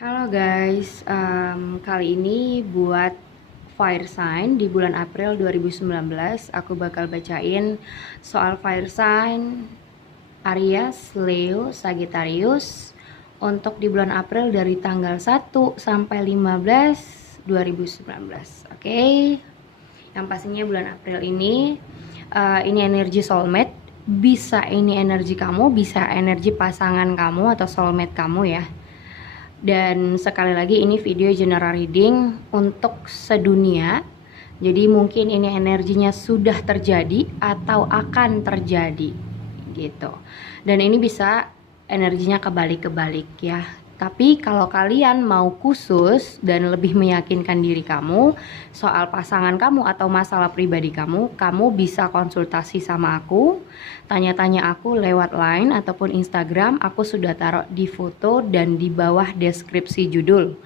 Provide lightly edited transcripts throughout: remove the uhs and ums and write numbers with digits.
Halo guys, kali ini buat fire sign di bulan April 2019 aku bakal bacain soal fire sign Aries, Leo, Sagittarius untuk di bulan April dari tanggal 1 sampai 15 2019. Oke. Yang pastinya bulan April ini energi soulmate, bisa ini energi kamu, bisa energi pasangan kamu atau soulmate kamu ya. Dan sekali lagi ini video general reading untuk sedunia. Jadi mungkin ini energinya sudah terjadi atau akan terjadi gitu. Dan ini bisa energinya kebalik-kebalik ya. Tapi kalau kalian mau khusus dan lebih meyakinkan diri kamu soal pasangan kamu atau masalah pribadi kamu, kamu bisa konsultasi sama aku, tanya-tanya aku lewat line ataupun Instagram. Aku sudah taruh di foto dan di bawah deskripsi judul.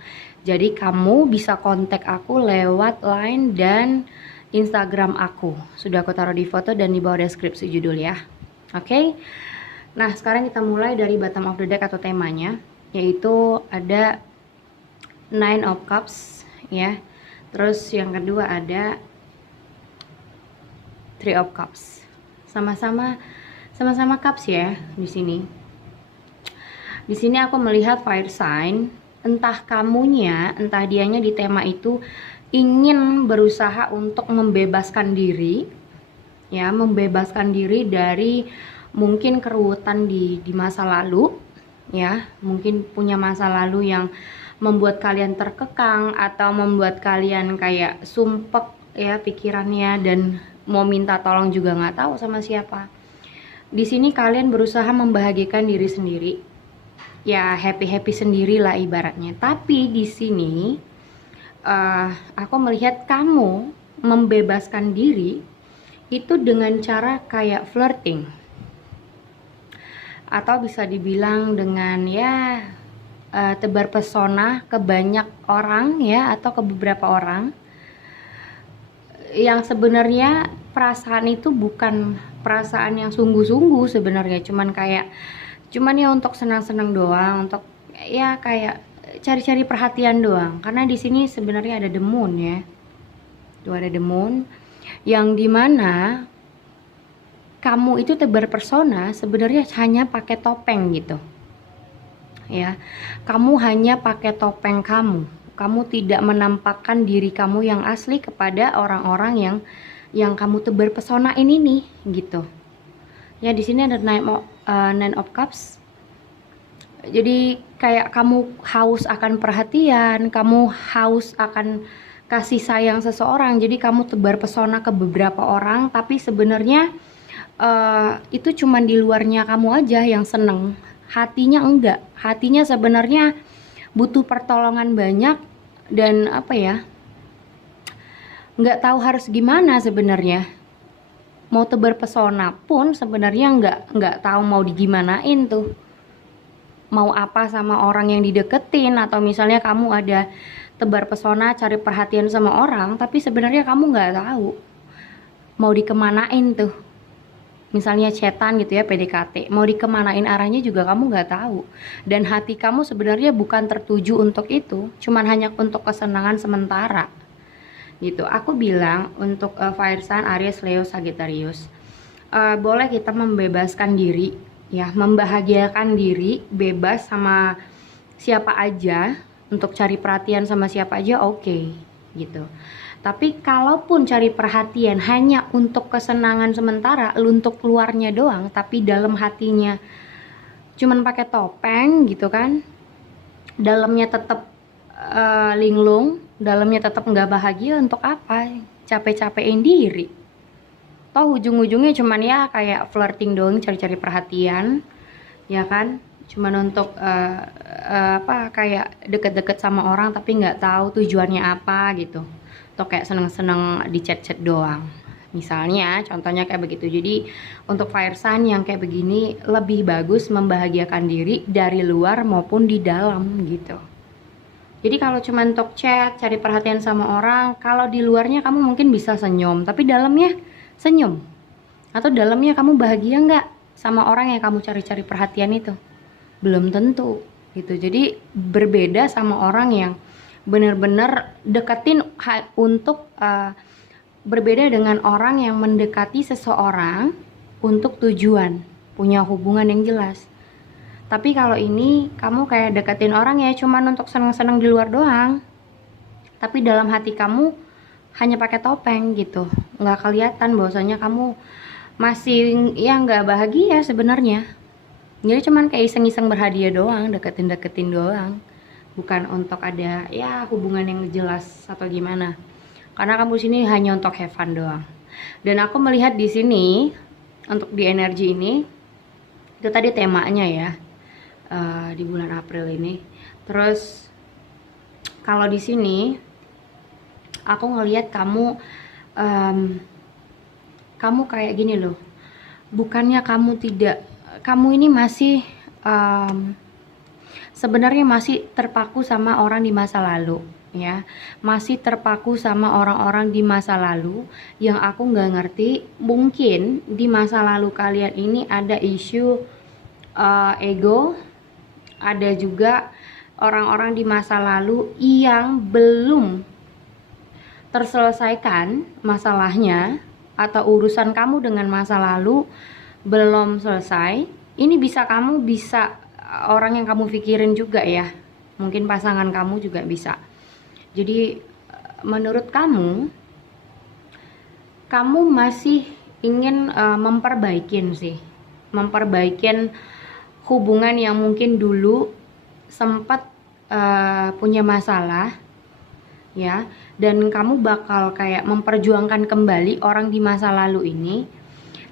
Jadi kamu bisa kontak aku lewat line dan Instagram aku. Sudah aku taruh di foto dan di bawah deskripsi judul ya. Oke. Nah, sekarang kita mulai dari bottom of the deck atau temanya, yaitu ada Nine of Cups ya. Terus yang kedua ada Three of Cups. Sama-sama cups ya di sini. Di sini aku melihat fire sign, entah kamunya, entah dianya di tema itu ingin berusaha untuk membebaskan diri ya, membebaskan diri dari mungkin keruwetan di masa lalu ya, mungkin punya masa lalu yang membuat kalian terkekang atau membuat kalian kayak sumpek ya pikirannya dan mau minta tolong juga nggak tahu sama siapa. Di sini kalian berusaha membahagiakan diri sendiri ya, happy sendiri lah ibaratnya. Tapi di sini aku melihat kamu membebaskan diri itu dengan cara kayak flirting, atau bisa dibilang dengan ya tebar pesona ke banyak orang ya, atau ke beberapa orang yang sebenarnya perasaan itu bukan perasaan yang sungguh-sungguh sebenarnya, cuman ya untuk senang-senang doang, untuk ya kayak cari-cari perhatian doang. Karena di sini sebenarnya ada the moon ya, tuh ada the moon yang dimana kamu itu tebar persona sebenarnya hanya pakai topeng gitu ya. Kamu hanya pakai topeng kamu tidak menampakkan diri kamu yang asli kepada orang-orang yang kamu tebar pesona ini nih gitu ya. Di sini ada Nine of Cups. Jadi kayak kamu haus akan perhatian, kamu haus akan kasih sayang seseorang, jadi kamu tebar pesona ke beberapa orang, tapi sebenarnya itu cuman di luarnya kamu aja yang seneng, hatinya enggak. Hatinya sebenarnya butuh pertolongan banyak dan apa ya, nggak tahu harus gimana sebenarnya. Mau tebar pesona pun sebenarnya nggak tahu mau digimanain tuh, mau apa sama orang yang dideketin. Atau misalnya kamu ada tebar pesona cari perhatian sama orang, tapi sebenarnya kamu nggak tahu mau dikemanain tuh. Misalnya chatan gitu ya, PDKT, mau dikemanain arahnya juga kamu nggak tahu. Dan hati kamu sebenarnya bukan tertuju untuk itu, cuman hanya untuk kesenangan sementara gitu. Aku bilang untuk fire sign Aries, Leo, Sagittarius, boleh kita membebaskan diri ya, membahagiakan diri, bebas sama siapa aja, untuk cari perhatian sama siapa aja oke gitu. Tapi kalaupun cari perhatian hanya untuk kesenangan sementara, untuk keluarnya doang, tapi dalam hatinya cuman pakai topeng gitu kan, dalamnya tetap linglung, dalamnya tetap nggak bahagia, untuk apa capek-capekin diri? Toh ujung-ujungnya cuman ya kayak flirting doang, cari-cari perhatian ya kan, cuman untuk apa, kayak deket-deket sama orang tapi nggak tahu tujuannya apa gitu, atau kayak seneng-seneng di chat-chat doang misalnya, contohnya kayak begitu. Jadi untuk fire sign yang kayak begini lebih bagus membahagiakan diri dari luar maupun di dalam gitu. Jadi kalau cuma untuk chat, cari perhatian sama orang, kalau di luarnya kamu mungkin bisa senyum, tapi dalamnya senyum atau dalamnya kamu bahagia nggak sama orang yang kamu cari-cari perhatian itu? Belum tentu gitu. Jadi berbeda sama orang yang benar-benar deketin untuk berbeda dengan orang yang mendekati seseorang untuk tujuan, punya hubungan yang jelas. Tapi kalau ini kamu kayak deketin orang ya cuman untuk senang-senang di luar doang, tapi dalam hati kamu hanya pakai topeng gitu, nggak kelihatan bahwasanya kamu masih ya nggak bahagia sebenarnya. Jadi cuman kayak iseng-iseng berhadiah doang, deketin-deketin doang, bukan untuk ada ya hubungan yang jelas atau gimana. Karena kamu sini hanya untuk have fun doang. Dan aku melihat di sini untuk di energi ini itu tadi temanya ya, di bulan April ini. Terus kalau di sini aku ngelihat kamu kamu kayak gini loh, bukannya kamu ini masih sebenarnya masih terpaku sama orang di masa lalu ya, masih terpaku sama orang-orang di masa lalu yang aku nggak ngerti. Mungkin di masa lalu kalian ini ada isu ego, ada juga orang-orang di masa lalu yang belum terselesaikan masalahnya atau urusan kamu dengan masa lalu belum selesai. Ini bisa orang yang kamu pikirin juga ya, mungkin pasangan kamu juga bisa. Jadi menurut kamu masih ingin memperbaikin hubungan yang mungkin dulu sempat punya masalah ya, dan kamu bakal kayak memperjuangkan kembali orang di masa lalu ini.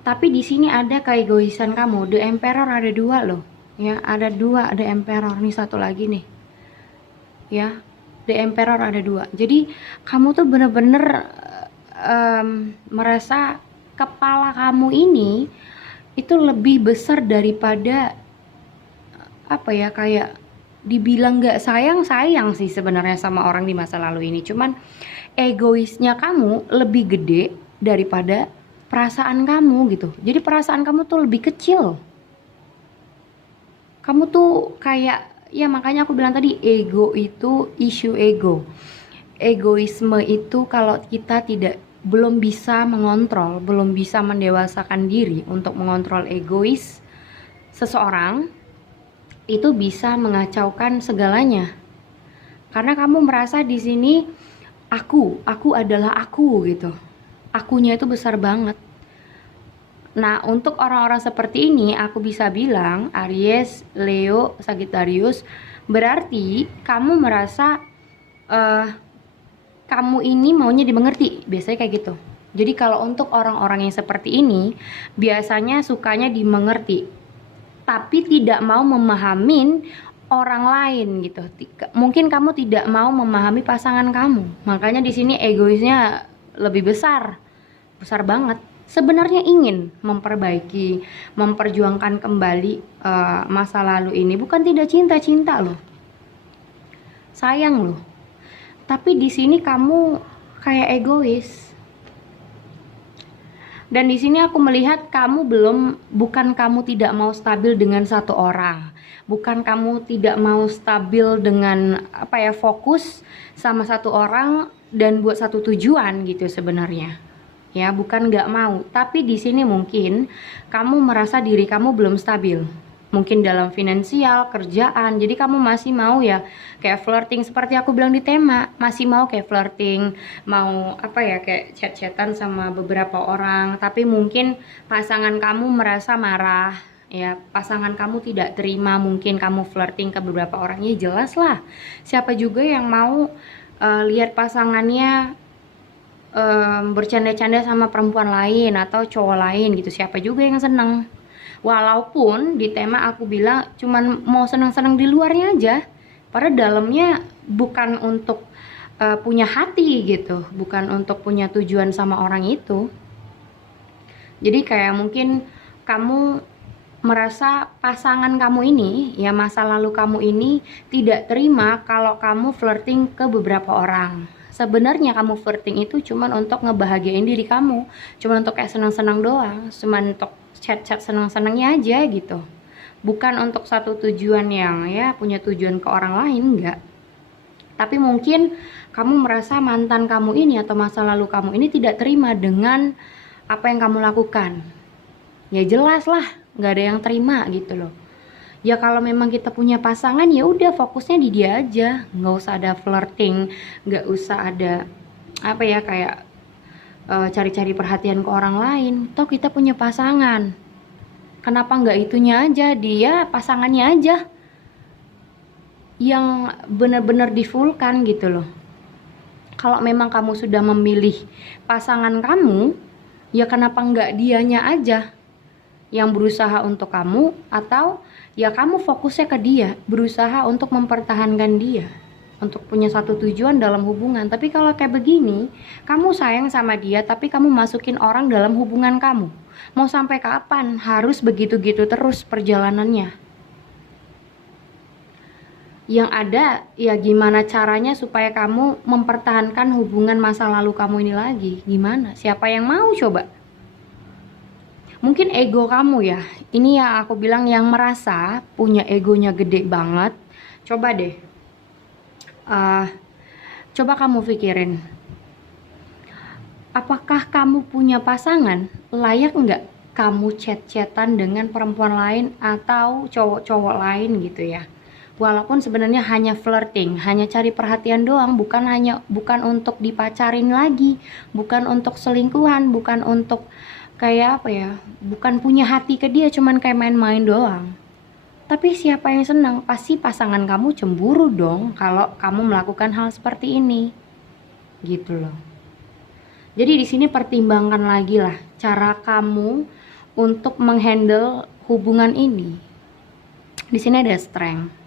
Tapi di sini ada keegoisan kamu. The Emperor ada 2 loh ya, ada 2, The Emperor nih, satu lagi nih ya, The Emperor ada 2. Jadi kamu tuh bener-bener merasa kepala kamu ini itu lebih besar daripada apa ya, kayak dibilang gak sayang sih sebenarnya sama orang di masa lalu ini. Cuman egoisnya kamu lebih gede daripada perasaan kamu gitu. Jadi perasaan kamu tuh lebih kecil. Kamu tuh kayak ya, makanya aku bilang tadi ego itu isu ego. Egoisme itu kalau kita belum bisa mengontrol, belum bisa mendewasakan diri untuk mengontrol egois seseorang, itu bisa mengacaukan segalanya. Karena kamu merasa di sini aku adalah aku gitu. Akunya itu besar banget. Nah, untuk orang-orang seperti ini aku bisa bilang Aries, Leo, Sagittarius, berarti kamu merasa kamu ini maunya dimengerti. Biasanya kayak gitu. Jadi kalau untuk orang-orang yang seperti ini biasanya sukanya dimengerti, tapi tidak mau memahamin orang lain gitu. Mungkin kamu tidak mau memahami pasangan kamu. Makanya di sini egoisnya lebih besar banget. Sebenarnya ingin memperbaiki, memperjuangkan kembali masa lalu ini. Bukan tidak cinta loh, sayang loh. Tapi di sini kamu kayak egois. Dan di sini aku melihat kamu bukan kamu tidak mau stabil dengan satu orang, bukan kamu tidak mau stabil dengan fokus sama satu orang dan buat satu tujuan gitu sebenarnya. Ya, bukan nggak mau, tapi di sini mungkin kamu merasa diri kamu belum stabil. Mungkin dalam finansial, kerjaan. Jadi kamu masih mau ya kayak flirting seperti aku bilang di tema, masih mau kayak flirting, mau kayak chat-chatan sama beberapa orang, tapi mungkin pasangan kamu merasa marah. Ya, pasangan kamu tidak terima mungkin kamu flirting ke beberapa orang. Ya jelas lah, siapa juga yang mau lihat pasangannya bercanda-canda sama perempuan lain atau cowok lain gitu. Siapa juga yang seneng. Walaupun di tema aku bilang cuman mau seneng-seneng di luarnya aja, padahal dalamnya bukan untuk punya hati gitu, bukan untuk punya tujuan sama orang itu. Jadi kayak mungkin kamu merasa pasangan kamu ini ya, masa lalu kamu ini tidak terima kalau kamu flirting ke beberapa orang. Sebenarnya kamu flirting itu cuman untuk ngebahagiain diri kamu, cuman untuk kayak senang-senang doang, cuman untuk chat-chat senang-senangnya aja gitu. bukan untuk satu tujuan yang ya punya tujuan ke orang lain, enggak. Tapi mungkin kamu merasa mantan kamu ini atau masa lalu kamu ini tidak terima dengan apa yang kamu lakukan. Ya jelas lah, nggak ada yang terima gitu loh. Ya kalau memang kita punya pasangan ya udah fokusnya di dia aja, nggak usah ada flirting, nggak usah ada apa ya kayak cari-cari perhatian ke orang lain. Toh kita punya pasangan, kenapa nggak itunya aja, dia pasangannya aja yang benar-benar difulkan gitu loh. Kalau memang kamu sudah memilih pasangan kamu, ya kenapa nggak dianya aja yang berusaha untuk kamu, atau ya kamu fokusnya ke dia, berusaha untuk mempertahankan dia, untuk punya satu tujuan dalam hubungan. Tapi kalau kayak begini, kamu sayang sama dia tapi kamu masukin orang dalam hubungan kamu, mau sampai kapan harus begitu-gitu terus perjalanannya? Yang ada ya gimana caranya supaya kamu mempertahankan hubungan masa lalu kamu ini lagi? Gimana? Siapa yang mau coba? Mungkin ego kamu ya, ini yang aku bilang, yang merasa punya egonya gede banget. Coba deh, coba kamu pikirin, apakah kamu punya pasangan, layak nggak kamu chat-chatan dengan perempuan lain atau cowok-cowok lain gitu ya? Walaupun sebenarnya hanya flirting, hanya cari perhatian doang, bukan untuk dipacarin lagi, bukan untuk selingkuhan, bukan untuk kayak apa ya, bukan punya hati ke dia, cuman kayak main-main doang. Tapi siapa yang senang? Pasti pasangan kamu cemburu dong kalau kamu melakukan hal seperti ini, gitu loh. Jadi di sini pertimbangkan lagi lah cara kamu untuk menghandle hubungan ini. Di sini ada strength.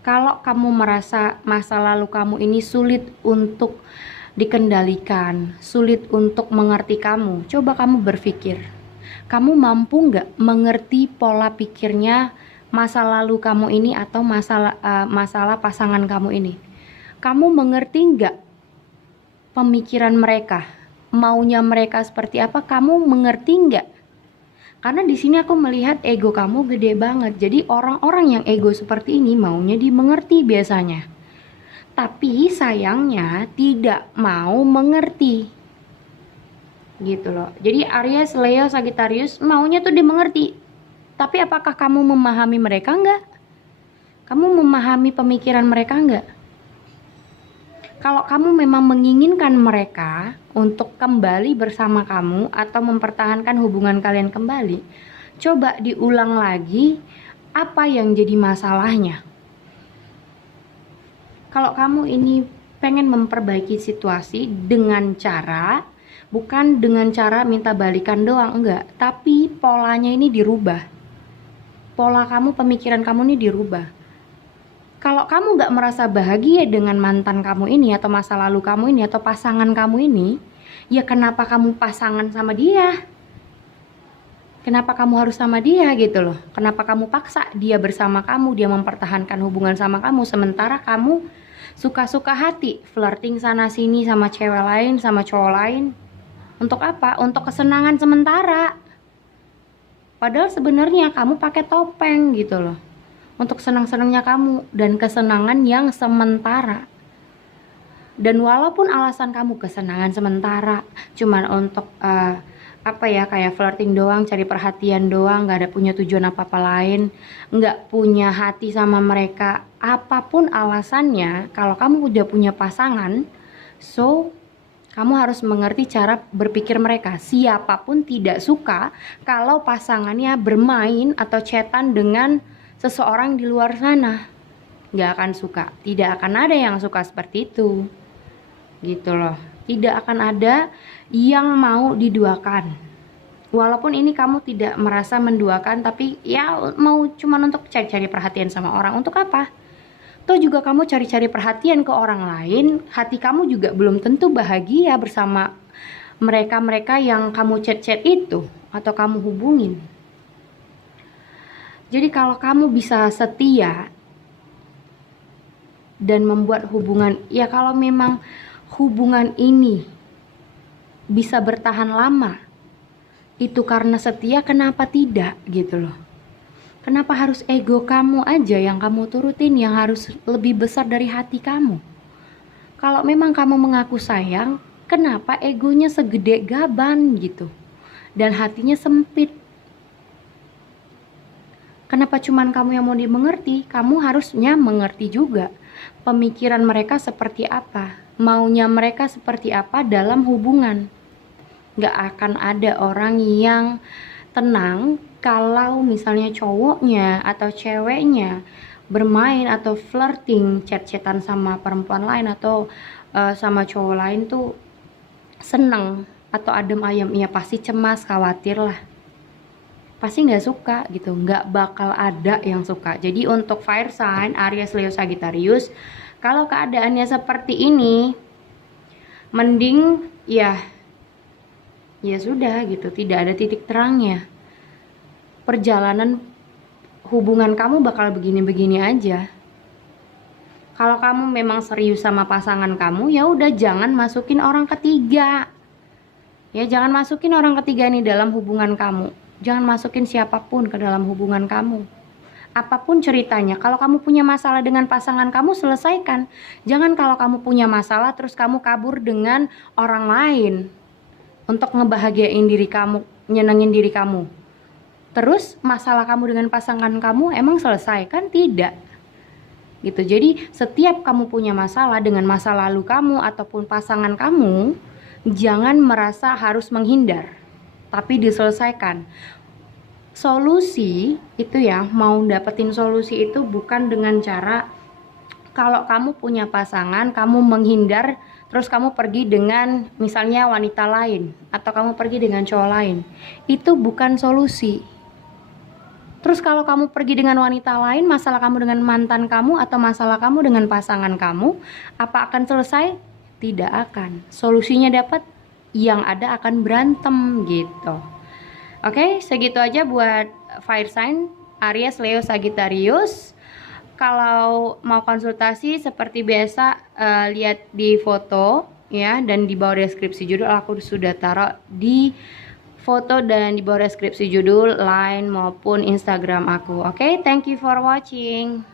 Kalau kamu merasa masa lalu kamu ini sulit untuk dikendalikan, sulit untuk mengerti kamu, coba kamu berpikir, kamu mampu nggak mengerti pola pikirnya masa lalu kamu ini atau masalah pasangan kamu ini? Kamu mengerti nggak pemikiran mereka, maunya mereka seperti apa? Kamu mengerti nggak? Karena di sini aku melihat ego kamu gede banget. Jadi orang-orang yang ego seperti ini maunya dimengerti biasanya, tapi sayangnya tidak mau mengerti, gitu loh. Jadi Aries, Leo, Sagittarius maunya tuh dimengerti, tapi apakah kamu memahami mereka enggak? Kamu memahami pemikiran mereka enggak? Kalau kamu memang menginginkan mereka untuk kembali bersama kamu atau mempertahankan hubungan kalian kembali, coba diulang lagi apa yang jadi masalahnya. Kalau kamu ini pengen memperbaiki situasi dengan cara, bukan dengan cara minta balikan doang, enggak, tapi polanya ini dirubah. Pola kamu, pemikiran kamu ini dirubah. Kalau kamu gak merasa bahagia dengan mantan kamu ini atau masa lalu kamu ini atau pasangan kamu ini, ya kenapa kamu pasangan sama dia? Kenapa kamu harus sama dia gitu loh? Kenapa kamu paksa dia bersama kamu, dia mempertahankan hubungan sama kamu, sementara kamu suka-suka hati, flirting sana sini sama cewek lain, sama cowok lain. Untuk apa? Untuk kesenangan sementara. Padahal sebenarnya kamu pakai topeng gitu loh, untuk senang-senangnya kamu dan kesenangan yang sementara. Dan walaupun alasan kamu kesenangan sementara, cuman untuk apa ya, kayak flirting doang, cari perhatian doang, gak ada punya tujuan apa-apa lain, gak punya hati sama mereka, apapun alasannya, kalau kamu udah punya pasangan, so kamu harus mengerti cara berpikir mereka. Siapapun tidak suka kalau pasangannya bermain atau chatan dengan seseorang di luar sana. Gak akan suka. Tidak akan ada yang suka seperti itu, gitu loh. Tidak akan ada yang mau diduakan. Walaupun ini kamu tidak merasa menduakan, tapi ya mau cuman untuk cari-cari perhatian sama orang. Untuk apa? Toh juga kamu cari-cari perhatian ke orang lain, hati kamu juga belum tentu bahagia bersama mereka-mereka yang kamu chat-chat itu atau kamu hubungin. Jadi kalau kamu bisa setia dan membuat hubungan, ya kalau memang hubungan ini bisa bertahan lama, itu karena setia, kenapa tidak gitu loh. Kenapa harus ego kamu aja yang kamu turutin, yang harus lebih besar dari hati kamu? Kalau memang kamu mengaku sayang, kenapa egonya segede gaban gitu? Dan hatinya sempit. Kenapa cuman kamu yang mau dimengerti? Kamu harusnya mengerti juga pemikiran mereka seperti apa, maunya mereka seperti apa dalam hubungan. Gak akan ada orang yang tenang kalau misalnya cowoknya atau ceweknya bermain atau flirting, chat-chatan sama perempuan lain atau sama cowok lain tuh seneng atau adem ayem. Ya pasti cemas, khawatir lah, pasti nggak suka gitu, nggak bakal ada yang suka. Jadi untuk fire sign Aries, Leo, Sagittarius, kalau keadaannya seperti ini, mending ya sudah gitu, tidak ada titik terangnya. Perjalanan hubungan kamu bakal begini-begini aja. Kalau kamu memang serius sama pasangan kamu, ya udah jangan masukin orang ketiga. Ya jangan masukin orang ketiga ini dalam hubungan kamu. Jangan masukin siapapun ke dalam hubungan kamu. Apapun ceritanya, kalau kamu punya masalah dengan pasangan kamu, selesaikan. Jangan kalau kamu punya masalah terus kamu kabur dengan orang lain untuk ngebahagiain diri kamu, nyenengin diri kamu. Terus masalah kamu dengan pasangan kamu emang selesai? Kan tidak gitu. Jadi setiap kamu punya masalah dengan masa lalu kamu ataupun pasangan kamu, jangan merasa harus menghindar, tapi diselesaikan. Solusi itu ya, mau dapetin solusi itu bukan dengan cara kalau kamu punya pasangan, kamu menghindar terus kamu pergi dengan misalnya wanita lain atau kamu pergi dengan cowok lain. Itu bukan solusi. Terus kalau kamu pergi dengan wanita lain, masalah kamu dengan mantan kamu atau masalah kamu dengan pasangan kamu, apa akan selesai? Tidak akan. Solusinya dapat, yang ada akan berantem gitu. Oke, segitu aja buat fire sign Aries, Leo, Sagittarius. Kalau mau konsultasi seperti biasa, lihat di foto ya, dan di bawah deskripsi judul aku sudah taruh di foto dan di bawah deskripsi judul, line maupun Instagram aku. Oke, thank you for watching.